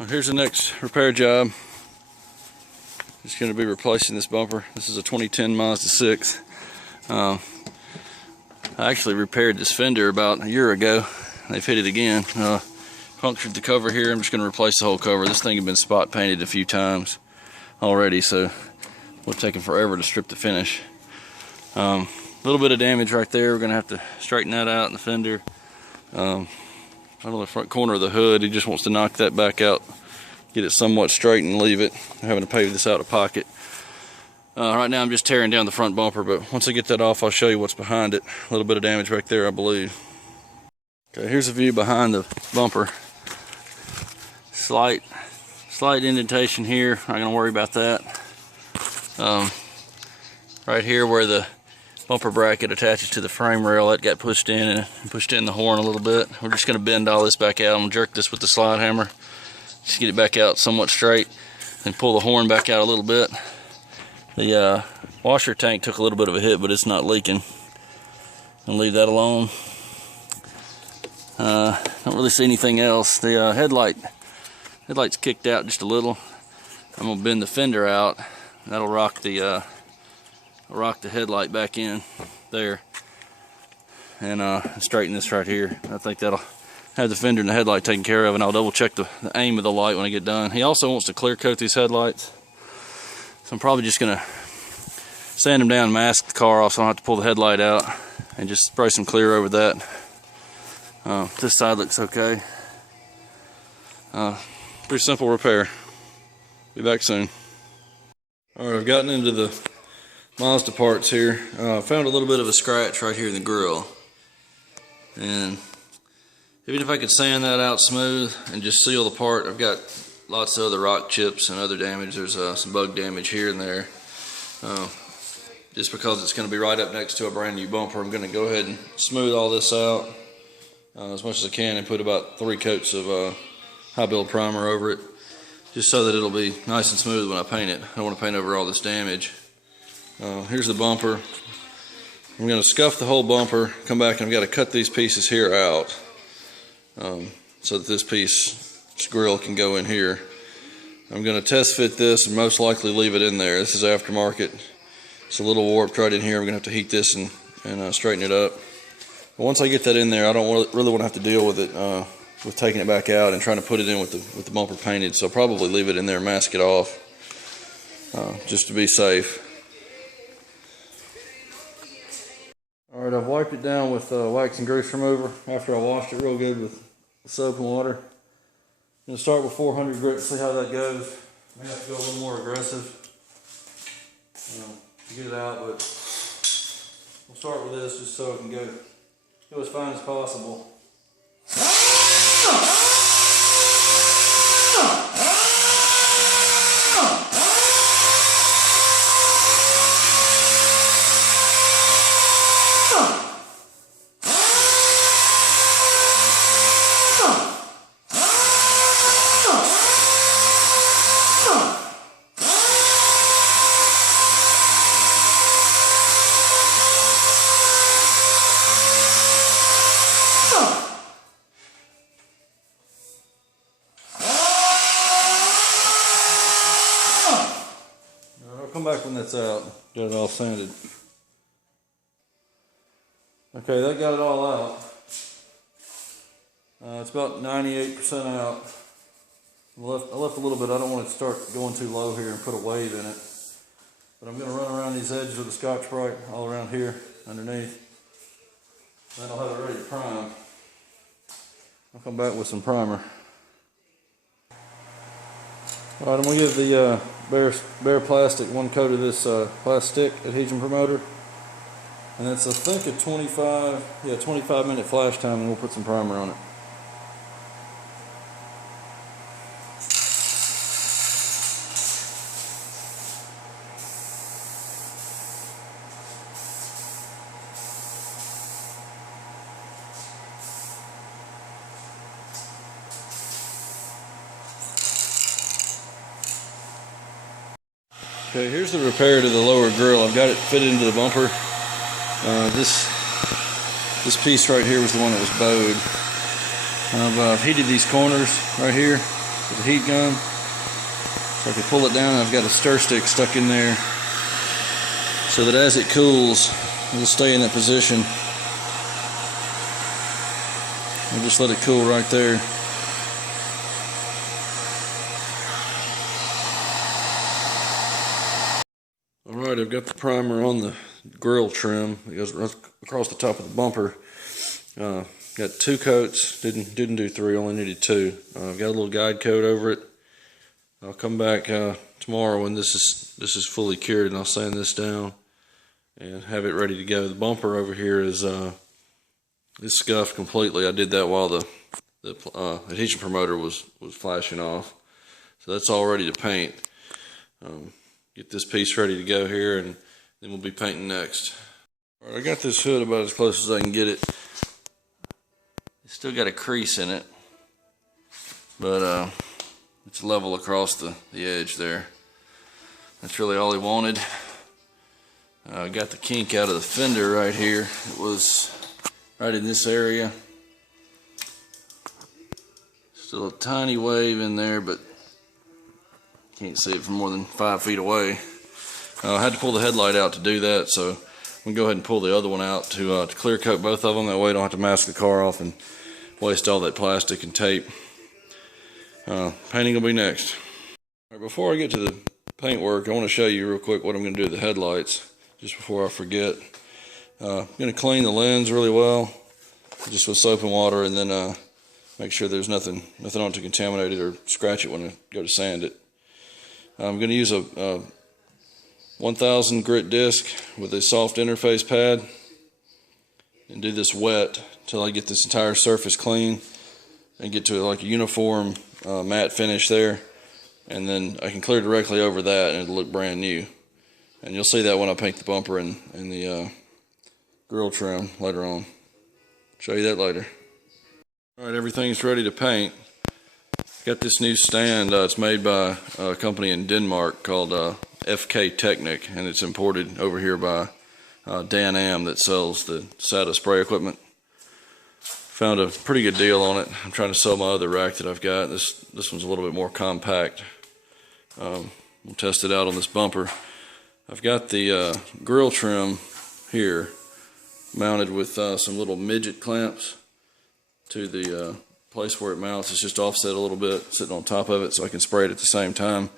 Well, here's the next repair job. Just going to be replacing this bumper. This is a 2010 Mazda 6. I actually repaired this fender about a year ago. They've hit it again. Punctured the cover here. I'm just going to replace the whole cover. This thing had been spot painted a few times already, so it would have taken forever to strip the finish. A little bit of damage right there. We're going to have to straighten that out in the fender. Right on the front corner of the hood, he just wants to knock that back out, get it somewhat straight and leave it. I'm having to pave this out of pocket. Right now I'm just tearing down the front bumper, but once I get that off, I'll show you what's behind it. A little bit of damage back there, I believe. Okay, here's a view behind the bumper. Slight indentation here. Not gonna worry about that. Right here where the bumper bracket attaches to the frame rail, that got pushed in and pushed in the horn a little bit. We're just gonna bend all this back out. I'm gonna jerk this with the slide hammer. Just get it back out somewhat straight and pull the horn back out a little bit. The washer tank took a little bit of a hit, but it's not leaking. I'll leave that alone. Don't really see anything else. The headlight's kicked out just a little. I'm gonna bend the fender out. That'll rock the headlight back in there, and straighten this right here. I think that'll have the fender and the headlight taken care of, and I'll double check the aim of the light when I get done. He also wants to clear coat these headlights, so I'm probably just gonna sand them down and mask the car off so I don't have to pull the headlight out, and just spray some clear over that. This side looks okay. Pretty simple repair. Be back soon. Alright, I've gotten into the Mazda parts here. Found a little bit of a scratch right here in the grill, and even if I could sand that out smooth and just seal the part, I've got lots of other rock chips and other damage. There's some bug damage here and there. Just because it's going to be right up next to a brand new bumper, I'm going to go ahead and smooth all this out as much as I can and put about 3 coats of high build primer over it, just so that it'll be nice and smooth when I paint it. I don't want to paint over all this damage. Here's the bumper. I'm going to scuff the whole bumper, come back, and I've got to cut these pieces here out so that this grill can go in here. I'm going to test fit this and most likely leave it in there. This is aftermarket. It's a little warped right in here. I'm going to have to heat this and straighten it up. But once I get that in there, I don't really want to have to deal with it, with taking it back out and trying to put it in with the bumper painted. So I'll probably leave it in there and mask it off just to be safe. Alright, I've wiped it down with wax and grease remover after I washed it real good with soap and water. I'm going to start with 400 grit, see how that goes. I may have to go a little more aggressive to get it out, but we'll start with this just so it can go as fine as possible. Come back when that's out. Got it all sanded. Okay, that got it all out. It's about 98% out. I left a little bit. I don't want it to start going too low here and put a wave in it. But I'm going to run around these edges with the Scotch-Brite all around here underneath. Then I'll have it ready to prime. I'll come back with some primer. Alright, I'm going to give the bare plastic one coat of this plastic adhesion promoter, and it's I think a 25 minute flash time, and we'll put some primer on it. Okay, here's the repair to the lower grill. I've got it fitted into the bumper. This piece right here was the one that was bowed. I've heated these corners right here. with the heat gun. So I can pull it down. I've got a stir stick stuck in there so that as it cools, it'll stay in that position. I'll just let it cool right there. Alright, I've got the primer on the grill trim. It goes right across the top of the bumper. Got 2 coats. Didn't do 3, only needed 2. I've got a little guide coat over it. I'll come back tomorrow when this is fully cured, and I'll sand this down and have it ready to go. The bumper over here is scuffed completely. I did that while the adhesion promoter was flashing off, so that's all ready to paint. Get this piece ready to go here, and then we'll be painting next. All right, I got this hood about as close as I can get it. It's still got a crease in it, but it's level across the edge there. That's really all he wanted. I got the kink out of the fender right here. It was right in this area. Still a tiny wave in there, but can't see it from more than 5 feet away. I had to pull the headlight out to do that, so I'm gonna go ahead and pull the other one out to clear coat both of them. That way I don't have to mask the car off and waste all that plastic and tape. Painting will be next. All right, before I get to the paint work, I want to show you real quick what I'm going to do to the headlights, just before I forget. I'm going to clean the lens really well, just with soap and water, and then make sure there's nothing on it to contaminate it or scratch it when I go to sand it. I'm going to use a 1000 grit disc with a soft interface pad and do this wet until I get this entire surface clean and get to like a uniform matte finish there, and then I can clear directly over that and it'll look brand new. And you'll see that when I paint the bumper and the grill trim later on. Show you that later. Alright, everything's ready to paint. Got this new stand. It's made by a company in Denmark called FK Technic, and it's imported over here by Dan Am that sells the Mazda spray equipment. Found a pretty good deal on it. I'm trying to sell my other rack that I've got. This one's a little bit more compact. We'll test it out on this bumper. I've got the grill trim here mounted with some little midget clamps to the place where it mounts. It's just offset a little bit, sitting on top of it, so I can spray it at the same time.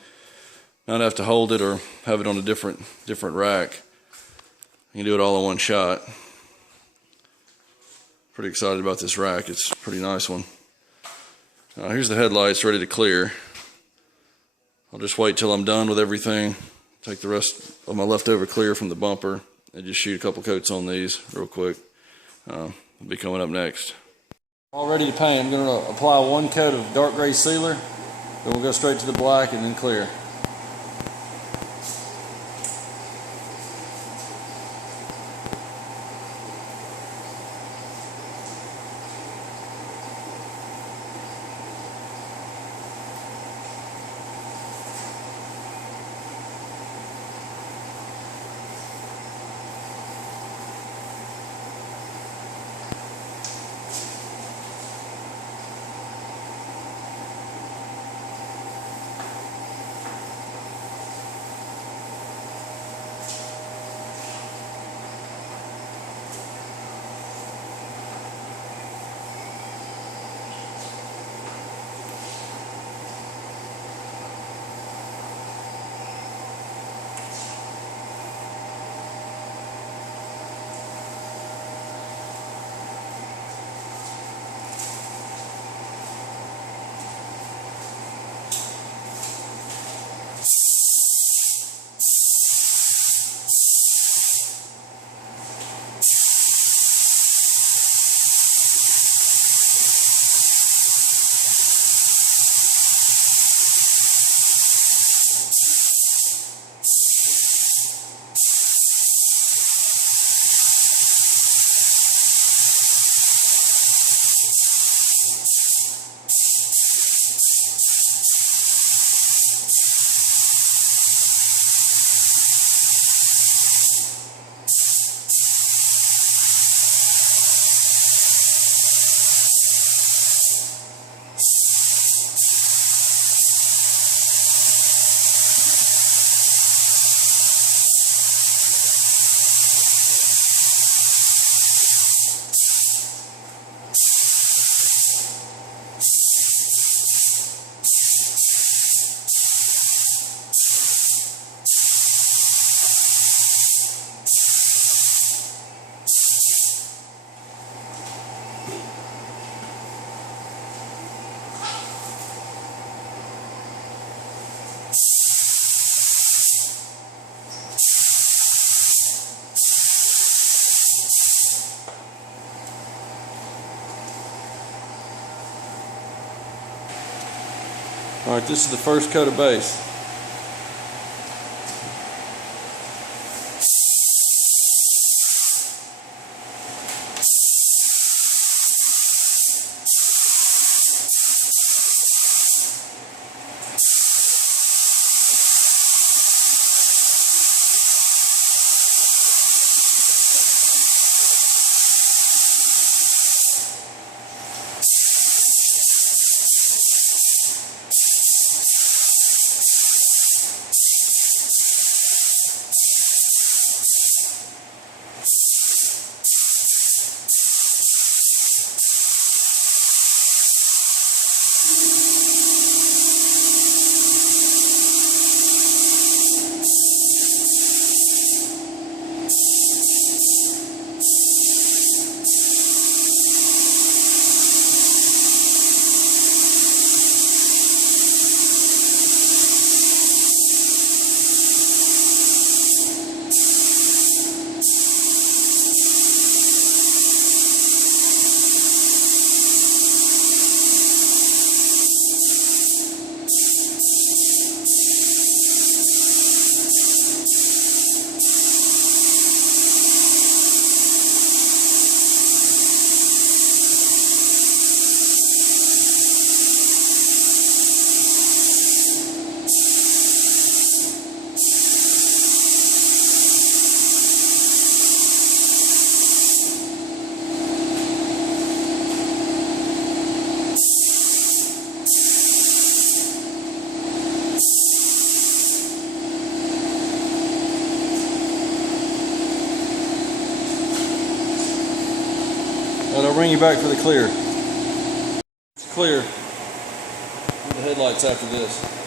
Not have to hold it or have it on a different rack. You can do it all in one shot. Pretty excited about this rack. It's a pretty nice one. Here's the headlights ready to clear. I'll just wait till I'm done with everything. Take the rest of my leftover clear from the bumper and just shoot a couple coats on these real quick. I'll be coming up next. All ready to paint. I'm going to apply 1 coat of dark gray sealer. Then we'll go straight to the black and then clear. All right, this is the first coat of base. And I'll bring you back for the clear. It's clear. The headlights after this.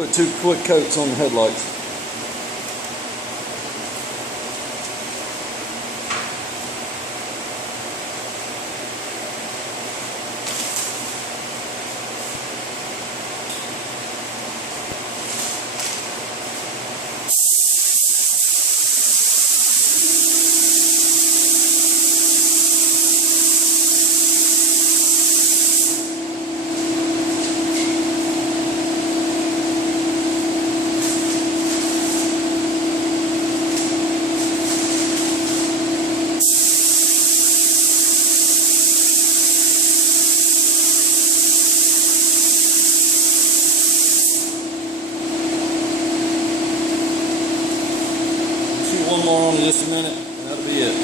Put 2 quick coats on the headlights. one more on in just a minute, and that'll be it.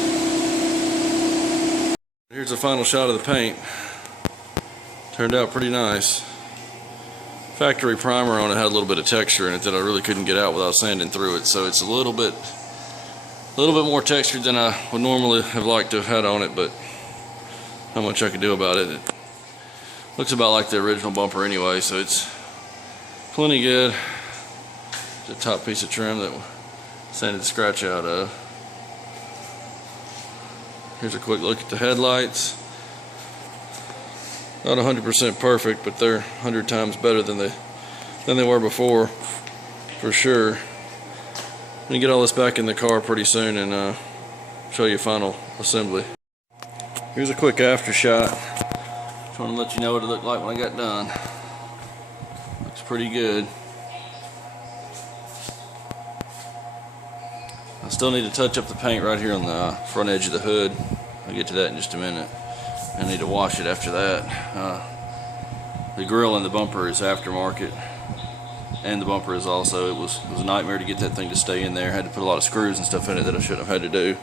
Here's the final shot of the paint. Turned out pretty nice. Factory primer on it had a little bit of texture in it that I really couldn't get out without sanding through it, so it's a little bit more textured than I would normally have liked to have had on it, but not much I could do about it. It looks about like the original bumper anyway, so it's plenty good. The top piece of trim that sanded the scratch out of. Here's a quick look at the headlights. Not 100% perfect, but they're 100 times better than they were before, for sure. I'm gonna get all this back in the car pretty soon and show you final assembly. Here's a quick after shot. Just want to let you know what it looked like when I got done. Looks pretty good. I still need to touch up the paint right here on the front edge of the hood. I'll get to that in just a minute. I need to wash it after that. The grill and the bumper is aftermarket, and the bumper is also. It was a nightmare to get that thing to stay in there. I had to put a lot of screws and stuff in it that I shouldn't have had to do.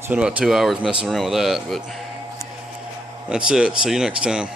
Spent about 2 hours messing around with that, but that's it. See you next time.